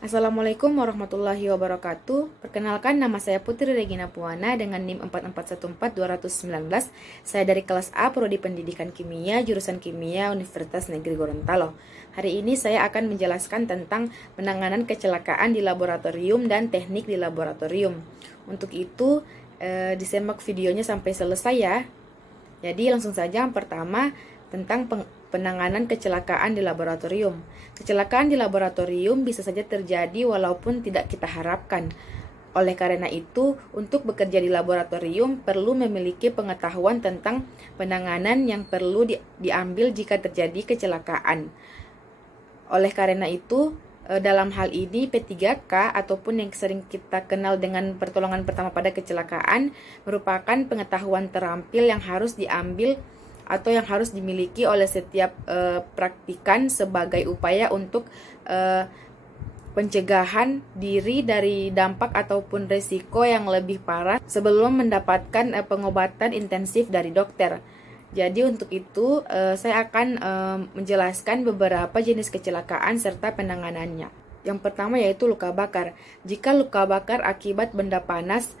Assalamualaikum warahmatullahi wabarakatuh. Perkenalkan, nama saya Putri Regina Puana dengan NIM 4414219. Saya dari kelas A Prodi Pendidikan Kimia, jurusan Kimia Universitas Negeri Gorontalo. Hari ini saya akan menjelaskan tentang penanganan kecelakaan di laboratorium dan teknik di laboratorium. Untuk itu, disimak videonya sampai selesai ya. Jadi langsung saja, yang pertama tentang penanganan kecelakaan di laboratorium. Kecelakaan di laboratorium bisa saja terjadi walaupun tidak kita harapkan. Oleh karena itu, untuk bekerja di laboratorium perlu memiliki pengetahuan tentang penanganan yang perlu diambil jika terjadi kecelakaan. Oleh karena itu, dalam hal ini P3K ataupun yang sering kita kenal dengan pertolongan pertama pada kecelakaan merupakan pengetahuan terampil yang harus diambil atau yang harus dimiliki oleh setiap praktikan sebagai upaya untuk pencegahan diri dari dampak ataupun resiko yang lebih parah sebelum mendapatkan pengobatan intensif dari dokter. Jadi untuk itu saya akan menjelaskan beberapa jenis kecelakaan serta penanganannya. Yang pertama yaitu luka bakar. Jika luka bakar akibat benda panas,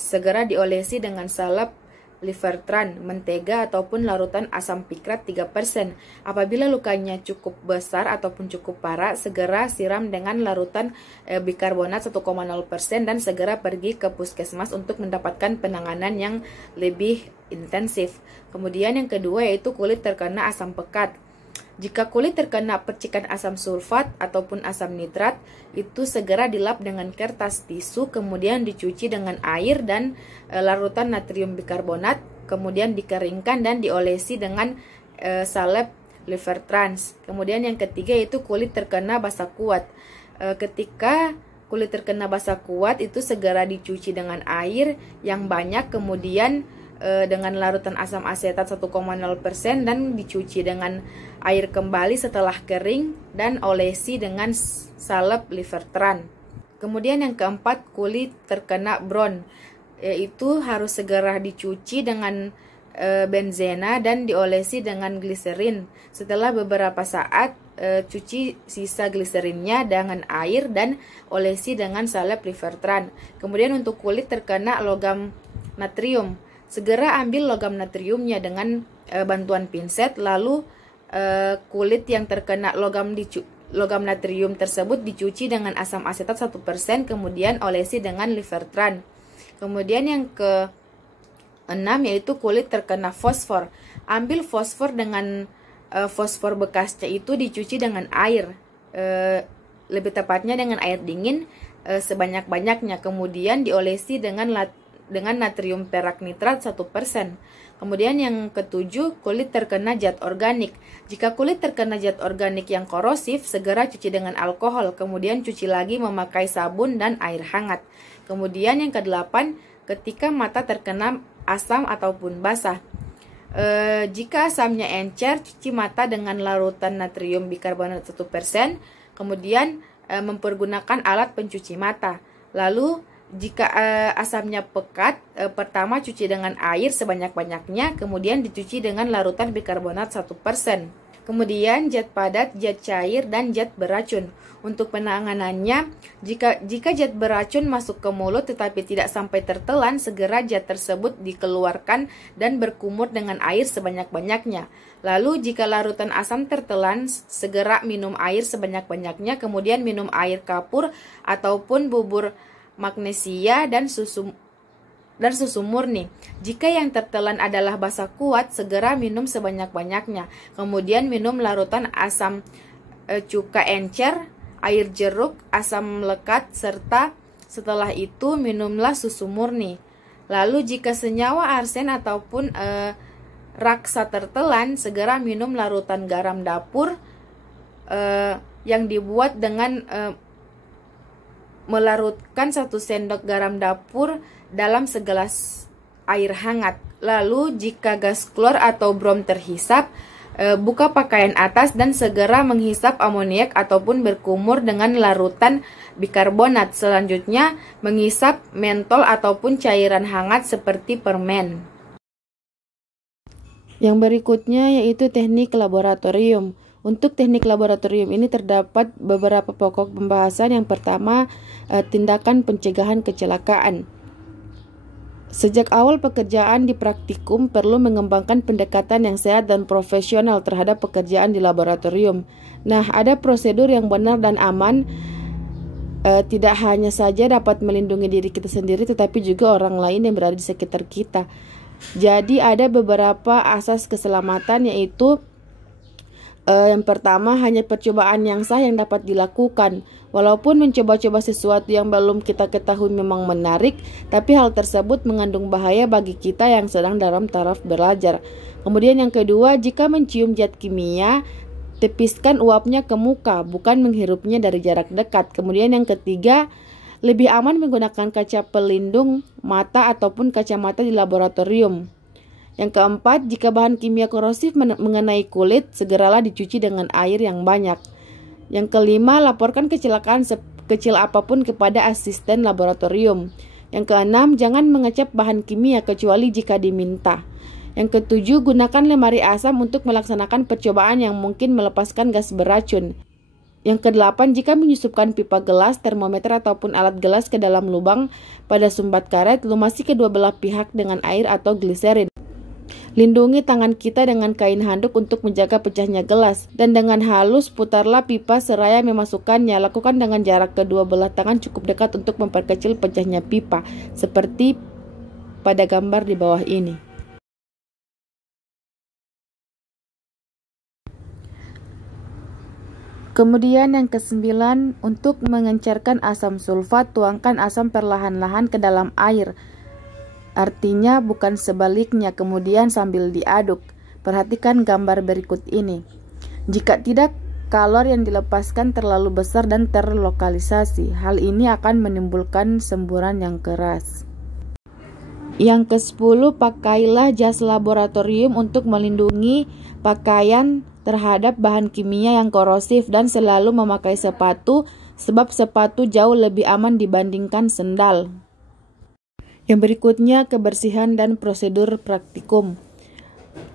segera diolesi dengan salep Livertran, mentega ataupun larutan asam pikrat 3%. Apabila lukanya cukup besar ataupun cukup parah, segera siram dengan larutan bikarbonat 1,0% dan segera pergi ke puskesmas untuk mendapatkan penanganan yang lebih intensif. Kemudian yang kedua yaitu kulit terkena asam pekat. Jika kulit terkena percikan asam sulfat ataupun asam nitrat, itu segera dilap dengan kertas tisu, kemudian dicuci dengan air dan larutan natrium bikarbonat, kemudian dikeringkan dan diolesi dengan salep Livertrans. Kemudian yang ketiga yaitu kulit terkena basa kuat. Ketika kulit terkena basa kuat, itu segera dicuci dengan air yang banyak, kemudian dengan larutan asam asetat 1,0% dan dicuci dengan air kembali setelah kering dan olesi dengan salep Livertran. Kemudian yang keempat, kulit terkena bron, yaitu harus segera dicuci dengan benzena dan diolesi dengan gliserin. Setelah beberapa saat, cuci sisa gliserinnya dengan air dan olesi dengan salep Livertran. Kemudian untuk kulit terkena logam natrium, segera ambil logam natriumnya dengan bantuan pinset, lalu kulit yang terkena logam natrium tersebut dicuci dengan asam asetat 1%, kemudian olesi dengan Livertran. Kemudian yang ke-6 yaitu kulit terkena fosfor. Ambil fosfor dengan fosfor bekasnya itu dicuci dengan air, lebih tepatnya dengan air dingin sebanyak-banyaknya, kemudian diolesi dengan natrium perak nitrat 1%. Kemudian yang ketujuh, kulit terkena zat organik. Jika kulit terkena zat organik yang korosif, segera cuci dengan alkohol, kemudian cuci lagi memakai sabun dan air hangat. Kemudian yang kedelapan, ketika mata terkena asam ataupun basah. Jika asamnya encer, cuci mata dengan larutan natrium bikarbonat 1%, kemudian mempergunakan alat pencuci mata. Lalu jika asamnya pekat, pertama cuci dengan air sebanyak-banyaknya, kemudian dicuci dengan larutan bikarbonat 1%. Kemudian zat padat, zat cair, dan zat beracun. Untuk penanganannya, jika zat beracun masuk ke mulut tetapi tidak sampai tertelan, segera zat tersebut dikeluarkan dan berkumur dengan air sebanyak-banyaknya. Lalu jika larutan asam tertelan, segera minum air sebanyak-banyaknya, kemudian minum air kapur ataupun bubur magnesia dan susu murni. Jika yang tertelan adalah basa kuat, segera minum sebanyak-banyaknya. Kemudian minum larutan asam cuka encer, air jeruk, asam lekat, serta setelah itu minumlah susu murni. Lalu jika senyawa arsen ataupun raksa tertelan, segera minum larutan garam dapur yang dibuat dengan melarutkan 1 sendok garam dapur dalam segelas air hangat. Lalu jika gas klor atau brom terhisap, buka pakaian atas dan segera menghisap amoniak ataupun berkumur dengan larutan bikarbonat. Selanjutnya menghisap mentol ataupun cairan hangat seperti permen. Yang berikutnya yaitu teknik laboratorium. Untuk teknik laboratorium ini terdapat beberapa pokok pembahasan. Yang pertama, tindakan pencegahan kecelakaan. Sejak awal pekerjaan di praktikum perlu mengembangkan pendekatan yang sehat dan profesional terhadap pekerjaan di laboratorium. Nah, ada prosedur yang benar dan aman tidak hanya saja dapat melindungi diri kita sendiri, tetapi juga orang lain yang berada di sekitar kita. Jadi ada beberapa asas keselamatan, yaitu yang pertama, hanya percobaan yang sah yang dapat dilakukan. Walaupun mencoba-coba sesuatu yang belum kita ketahui memang menarik, tapi hal tersebut mengandung bahaya bagi kita yang sedang dalam taraf belajar. Kemudian yang kedua, jika mencium zat kimia, tepiskan uapnya ke muka, bukan menghirupnya dari jarak dekat. Kemudian yang ketiga, lebih aman menggunakan kaca pelindung mata ataupun kacamata di laboratorium. Yang keempat, jika bahan kimia korosif mengenai kulit, segeralah dicuci dengan air yang banyak. Yang kelima, laporkan kecelakaan sekecil apapun kepada asisten laboratorium. Yang keenam, jangan mengecap bahan kimia kecuali jika diminta. Yang ketujuh, gunakan lemari asam untuk melaksanakan percobaan yang mungkin melepaskan gas beracun. Yang kedelapan, jika menyusupkan pipa gelas, termometer ataupun alat gelas ke dalam lubang pada sumbat karet, lumasi kedua belah pihak dengan air atau gliserin. Lindungi tangan kita dengan kain handuk untuk menjaga pecahnya gelas, dan dengan halus putarlah pipa seraya memasukkannya. Lakukan dengan jarak kedua belah tangan cukup dekat untuk memperkecil pecahnya pipa, seperti pada gambar di bawah ini. Kemudian yang kesembilan, untuk mengencerkan asam sulfat, tuangkan asam perlahan-lahan ke dalam air. Artinya bukan sebaliknya, kemudian sambil diaduk. Perhatikan gambar berikut ini. Jika tidak, kalor yang dilepaskan terlalu besar dan terlokalisasi. Hal ini akan menimbulkan semburan yang keras. Yang ke-10, pakailah jas laboratorium untuk melindungi pakaian terhadap bahan kimia yang korosif, dan selalu memakai sepatu, sebab sepatu jauh lebih aman dibandingkan sendal. Yang berikutnya, kebersihan dan prosedur praktikum.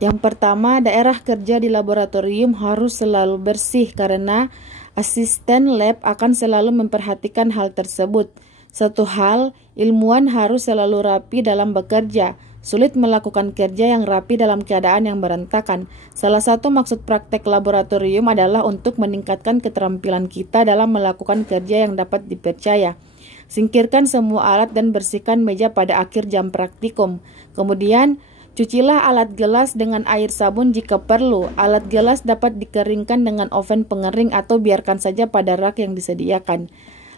Yang pertama, daerah kerja di laboratorium harus selalu bersih karena asisten lab akan selalu memperhatikan hal tersebut. Satu hal, ilmuwan harus selalu rapi dalam bekerja. Sulit melakukan kerja yang rapi dalam keadaan yang berantakan. Salah satu maksud praktek laboratorium adalah untuk meningkatkan keterampilan kita dalam melakukan kerja yang dapat dipercaya. Singkirkan semua alat dan bersihkan meja pada akhir jam praktikum. Kemudian, cucilah alat gelas dengan air sabun jika perlu. Alat gelas dapat dikeringkan dengan oven pengering atau biarkan saja pada rak yang disediakan.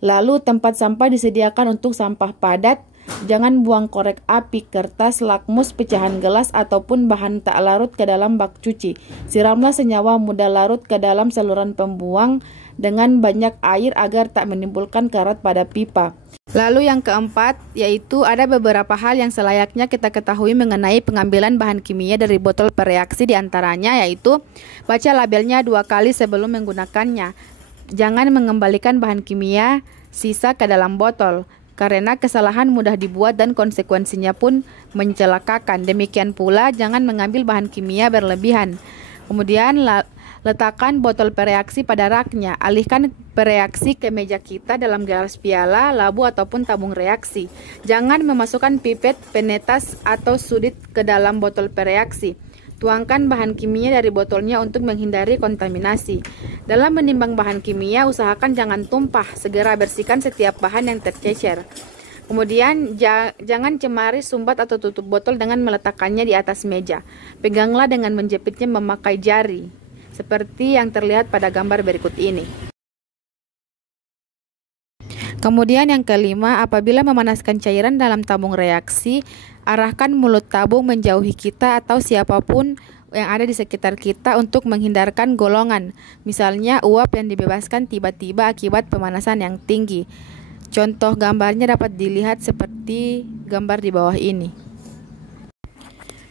Lalu, tempat sampah disediakan untuk sampah padat. Jangan buang korek api, kertas, lakmus, pecahan gelas, ataupun bahan tak larut ke dalam bak cuci. Siramlah senyawa mudah larut ke dalam saluran pembuang dengan banyak air agar tak menimbulkan karat pada pipa. Lalu yang keempat, yaitu ada beberapa hal yang selayaknya kita ketahui mengenai pengambilan bahan kimia dari botol pereaksi, diantaranya yaitu baca labelnya 2 kali sebelum menggunakannya. Jangan mengembalikan bahan kimia sisa ke dalam botol, karena kesalahan mudah dibuat dan konsekuensinya pun mencelakakan. Demikian pula jangan mengambil bahan kimia berlebihan. Kemudian letakkan botol pereaksi pada raknya. Alihkan pereaksi ke meja kita dalam gelas piala, labu ataupun tabung reaksi. Jangan memasukkan pipet, penetas atau sudut ke dalam botol pereaksi. Tuangkan bahan kimia dari botolnya untuk menghindari kontaminasi. Dalam menimbang bahan kimia, usahakan jangan tumpah. Segera bersihkan setiap bahan yang tercecer. Kemudian jangan cemari sumbat atau tutup botol dengan meletakkannya di atas meja. Peganglah dengan menjepitnya memakai jari, seperti yang terlihat pada gambar berikut ini. Kemudian yang kelima, apabila memanaskan cairan dalam tabung reaksi, arahkan mulut tabung menjauhi kita atau siapapun yang ada di sekitar kita untuk menghindarkan golongan. Misalnya uap yang dibebaskan tiba-tiba akibat pemanasan yang tinggi. Contoh gambarnya dapat dilihat seperti gambar di bawah ini.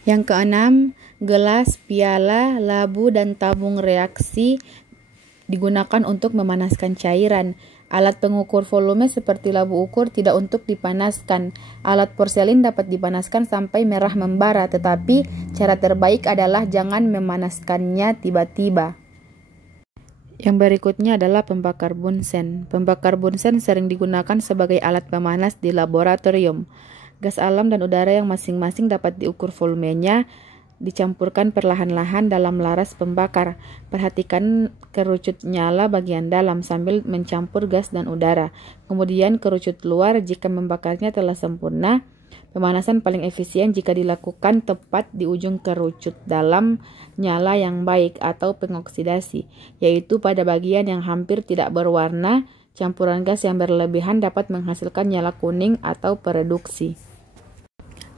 Yang keenam, gelas, piala, labu, dan tabung reaksi digunakan untuk memanaskan cairan. Alat pengukur volume seperti labu ukur tidak untuk dipanaskan. Alat porselin dapat dipanaskan sampai merah membara, tetapi cara terbaik adalah jangan memanaskannya tiba-tiba. Yang berikutnya adalah pembakar bunsen. Pembakar bunsen sering digunakan sebagai alat pemanas di laboratorium. Gas alam dan udara yang masing-masing dapat diukur volumenya dicampurkan perlahan-lahan dalam laras pembakar. Perhatikan kerucut nyala bagian dalam sambil mencampur gas dan udara. Kemudian kerucut luar jika membakarnya telah sempurna. Pemanasan paling efisien jika dilakukan tepat di ujung kerucut dalam nyala yang baik atau pengoksidasi, yaitu pada bagian yang hampir tidak berwarna. Campuran gas yang berlebihan dapat menghasilkan nyala kuning atau pereduksi.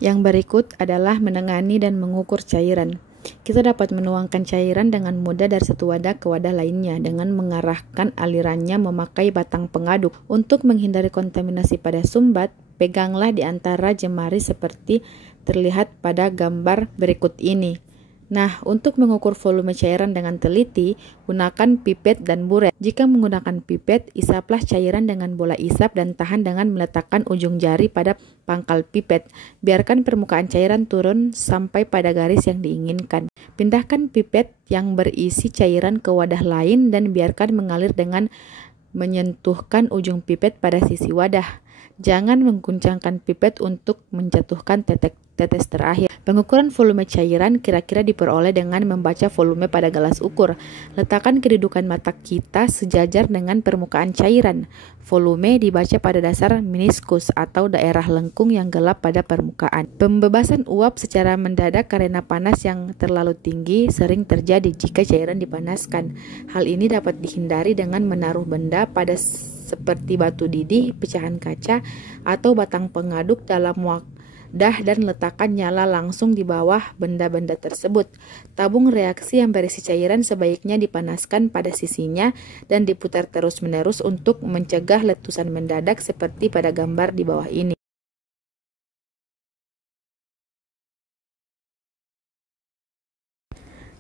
Yang berikut adalah menengani dan mengukur cairan. Kita dapat menuangkan cairan dengan mudah dari satu wadah ke wadah lainnya dengan mengarahkan alirannya memakai batang pengaduk. Untuk menghindari kontaminasi pada sumbat, peganglah di antara jemari seperti terlihat pada gambar berikut ini. Nah, untuk mengukur volume cairan dengan teliti, gunakan pipet dan buret. Jika menggunakan pipet, isaplah cairan dengan bola isap dan tahan dengan meletakkan ujung jari pada pangkal pipet. Biarkan permukaan cairan turun sampai pada garis yang diinginkan. Pindahkan pipet yang berisi cairan ke wadah lain dan biarkan mengalir dengan menyentuhkan ujung pipet pada sisi wadah. Jangan mengguncangkan pipet untuk menjatuhkan tetes terakhir. Pengukuran volume cairan kira-kira diperoleh dengan membaca volume pada gelas ukur. Letakkan kedudukan mata kita sejajar dengan permukaan cairan. Volume dibaca pada dasar meniskus atau daerah lengkung yang gelap pada permukaan. Pembebasan uap secara mendadak karena panas yang terlalu tinggi sering terjadi jika cairan dipanaskan. Hal ini dapat dihindari dengan menaruh benda pada seperti batu didih, pecahan kaca, atau batang pengaduk dalam wadah dan letakkan nyala langsung di bawah benda-benda tersebut. Tabung reaksi yang berisi cairan sebaiknya dipanaskan pada sisinya dan diputar terus-menerus untuk mencegah letusan mendadak seperti pada gambar di bawah ini.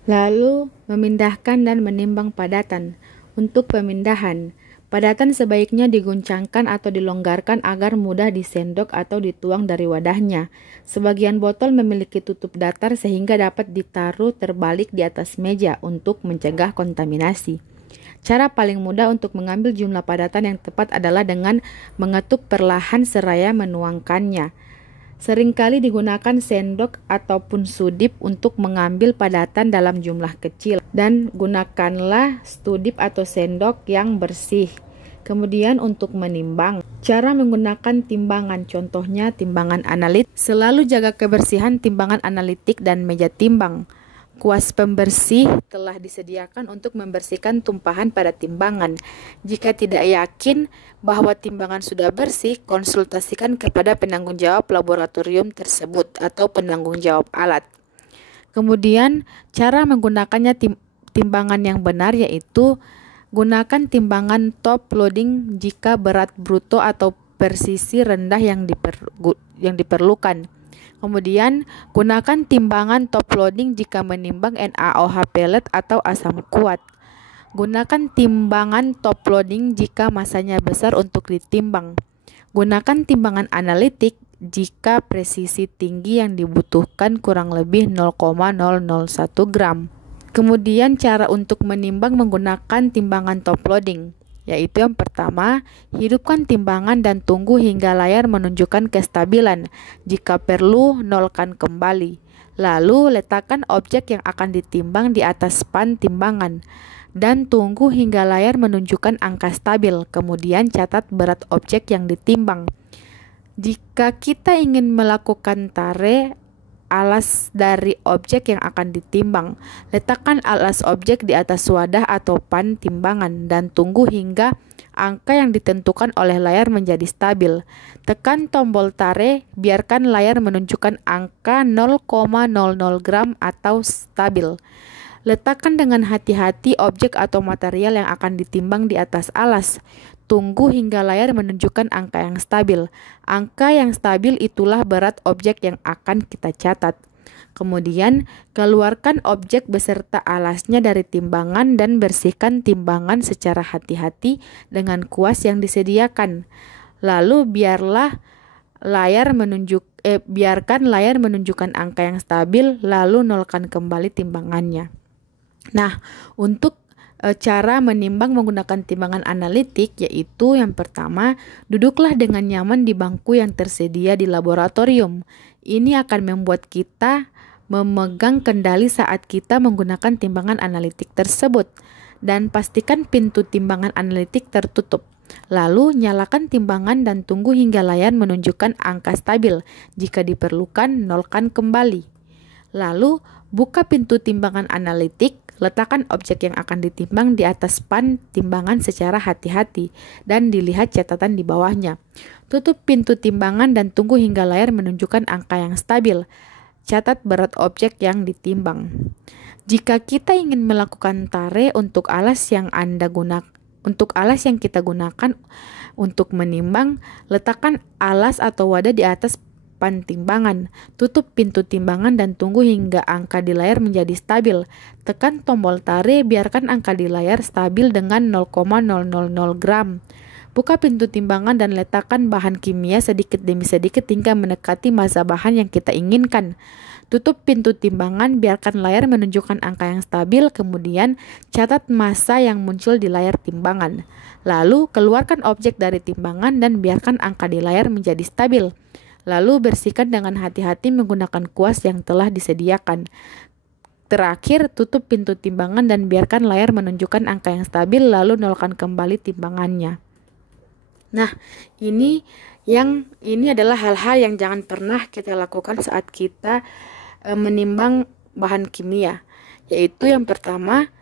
Lalu, memindahkan dan menimbang padatan. Untuk pemindahan, padatan sebaiknya diguncangkan atau dilonggarkan agar mudah disendok atau dituang dari wadahnya. Sebagian botol memiliki tutup datar sehingga dapat ditaruh terbalik di atas meja untuk mencegah kontaminasi. Cara paling mudah untuk mengambil jumlah padatan yang tepat adalah dengan mengetuk perlahan seraya menuangkannya. Seringkali digunakan sendok ataupun sudip untuk mengambil padatan dalam jumlah kecil, dan gunakanlah sudip atau sendok yang bersih. Kemudian untuk menimbang, cara menggunakan timbangan, contohnya timbangan analitik. Selalu jaga kebersihan timbangan analitik dan meja timbang. Kuas pembersih telah disediakan untuk membersihkan tumpahan pada timbangan. Jika tidak yakin bahwa timbangan sudah bersih, konsultasikan kepada penanggung jawab laboratorium tersebut atau penanggung jawab alat. Kemudian, cara menggunakannya timbangan yang benar yaitu gunakan timbangan top loading jika berat bruto atau presisi rendah yang diperlukan. Kemudian, gunakan timbangan top loading jika menimbang NaOH pellet atau asam kuat. Gunakan timbangan top loading jika masanya besar untuk ditimbang. Gunakan timbangan analitik jika presisi tinggi yang dibutuhkan kurang lebih 0,001 gram. Kemudian, cara untuk menimbang menggunakan timbangan top loading, yaitu yang pertama, hidupkan timbangan dan tunggu hingga layar menunjukkan kestabilan. Jika perlu, nolkan kembali. Lalu, letakkan objek yang akan ditimbang di atas span timbangan dan tunggu hingga layar menunjukkan angka stabil. Kemudian, catat berat objek yang ditimbang. Jika kita ingin melakukan tare alas dari objek yang akan ditimbang, letakkan alas objek di atas wadah atau pan timbangan dan tunggu hingga angka yang ditentukan oleh layar menjadi stabil. Tekan tombol tare, biarkan layar menunjukkan angka 0,00 gram atau stabil. Letakkan dengan hati-hati objek atau material yang akan ditimbang di atas alas. Tunggu hingga layar menunjukkan angka yang stabil. Angka yang stabil itulah berat objek yang akan kita catat. Kemudian, keluarkan objek beserta alasnya dari timbangan dan bersihkan timbangan secara hati-hati dengan kuas yang disediakan. Lalu biarkan layar menunjukkan angka yang stabil, lalu nolkan kembali timbangannya. Nah, untuk cara menimbang menggunakan timbangan analitik, yaitu yang pertama, duduklah dengan nyaman di bangku yang tersedia di laboratorium. Ini akan membuat kita memegang kendali saat kita menggunakan timbangan analitik tersebut. Dan pastikan pintu timbangan analitik tertutup. Lalu, nyalakan timbangan dan tunggu hingga layar menunjukkan angka stabil. Jika diperlukan, nolkan kembali. Lalu, buka pintu timbangan analitik, letakkan objek yang akan ditimbang di atas span timbangan secara hati-hati, dan dilihat catatan di bawahnya. Tutup pintu timbangan dan tunggu hingga layar menunjukkan angka yang stabil. Catat berat objek yang ditimbang. Jika kita ingin melakukan tare untuk alas yang kita gunakan untuk menimbang, letakkan alas atau wadah di atas span timbangan. Tutup pintu timbangan dan tunggu hingga angka di layar menjadi stabil. Tekan tombol tare, biarkan angka di layar stabil dengan 0,000 gram. Buka pintu timbangan dan letakkan bahan kimia sedikit demi sedikit hingga mendekati massa bahan yang kita inginkan. Tutup pintu timbangan, biarkan layar menunjukkan angka yang stabil, kemudian catat massa yang muncul di layar timbangan. Lalu, keluarkan objek dari timbangan dan biarkan angka di layar menjadi stabil. Lalu, bersihkan dengan hati-hati menggunakan kuas yang telah disediakan. Terakhir, tutup pintu timbangan dan biarkan layar menunjukkan angka yang stabil, lalu nolkan kembali timbangannya. Nah, ini adalah hal-hal yang jangan pernah kita lakukan saat kita menimbang bahan kimia, yaitu yang pertama,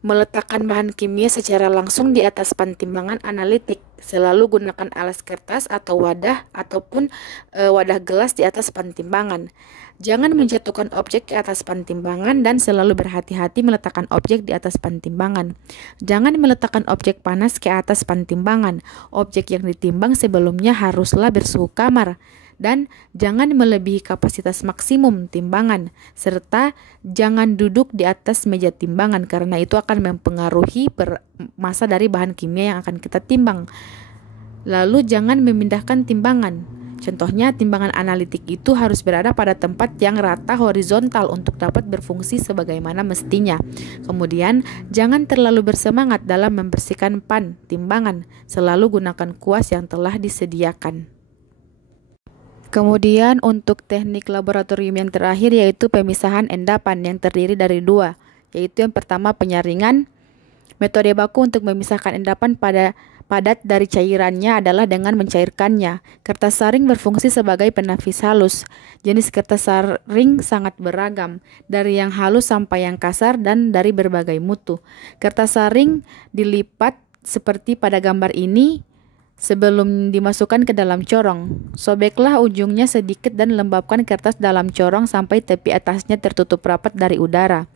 meletakkan bahan kimia secara langsung di atas span timbangan analitik. Selalu gunakan alas kertas atau wadah ataupun wadah gelas di atas span timbangan. Jangan menjatuhkan objek ke atas span timbangan dan selalu berhati-hati meletakkan objek di atas span timbangan. Jangan meletakkan objek panas ke atas span timbangan. Objek yang ditimbang sebelumnya haruslah bersuhu kamar. Dan jangan melebihi kapasitas maksimum timbangan, serta jangan duduk di atas meja timbangan karena itu akan mempengaruhi massa dari bahan kimia yang akan kita timbang. Lalu jangan memindahkan timbangan. Contohnya, timbangan analitik itu harus berada pada tempat yang rata horizontal untuk dapat berfungsi sebagaimana mestinya. Kemudian, jangan terlalu bersemangat dalam membersihkan pan timbangan. Selalu gunakan kuas yang telah disediakan. Kemudian untuk teknik laboratorium yang terakhir yaitu pemisahan endapan yang terdiri dari dua, yaitu yang pertama penyaringan. Metode baku untuk memisahkan endapan padat dari cairannya adalah dengan mencairkannya. Kertas saring berfungsi sebagai penafis halus. Jenis kertas saring sangat beragam, dari yang halus sampai yang kasar dan dari berbagai mutu. Kertas saring dilipat seperti pada gambar ini. Sebelum dimasukkan ke dalam corong, sobeklah ujungnya sedikit dan lembabkan kertas dalam corong sampai tepi atasnya tertutup rapat dari udara.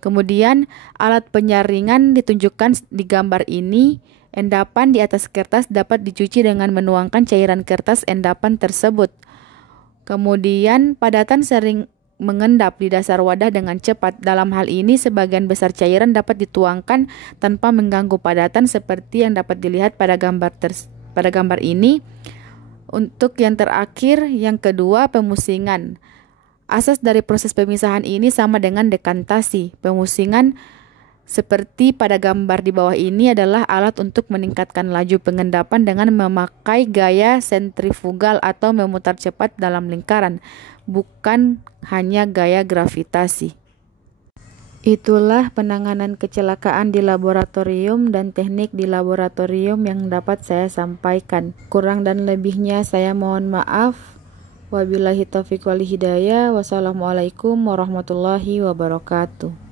Kemudian, alat penyaringan ditunjukkan di gambar ini. Endapan di atas kertas dapat dicuci dengan menuangkan cairan kertas endapan tersebut. Kemudian, padatan sering mengendap di dasar wadah dengan cepat. Dalam hal ini, sebagian besar cairan dapat dituangkan tanpa mengganggu padatan seperti yang dapat dilihat pada gambar ini. Untuk yang terakhir, yang kedua, pemusingan. Asas dari proses pemisahan ini sama dengan dekantasi. Pemusingan seperti pada gambar di bawah ini adalah alat untuk meningkatkan laju pengendapan dengan memakai gaya sentrifugal atau memutar cepat dalam lingkaran, bukan hanya gaya gravitasi. Itulah penanganan kecelakaan di laboratorium dan teknik di laboratorium yang dapat saya sampaikan. Kurang dan lebihnya saya mohon maaf. Wabillahi taufiq wal hidayah. Wassalamualaikum warahmatullahi wabarakatuh.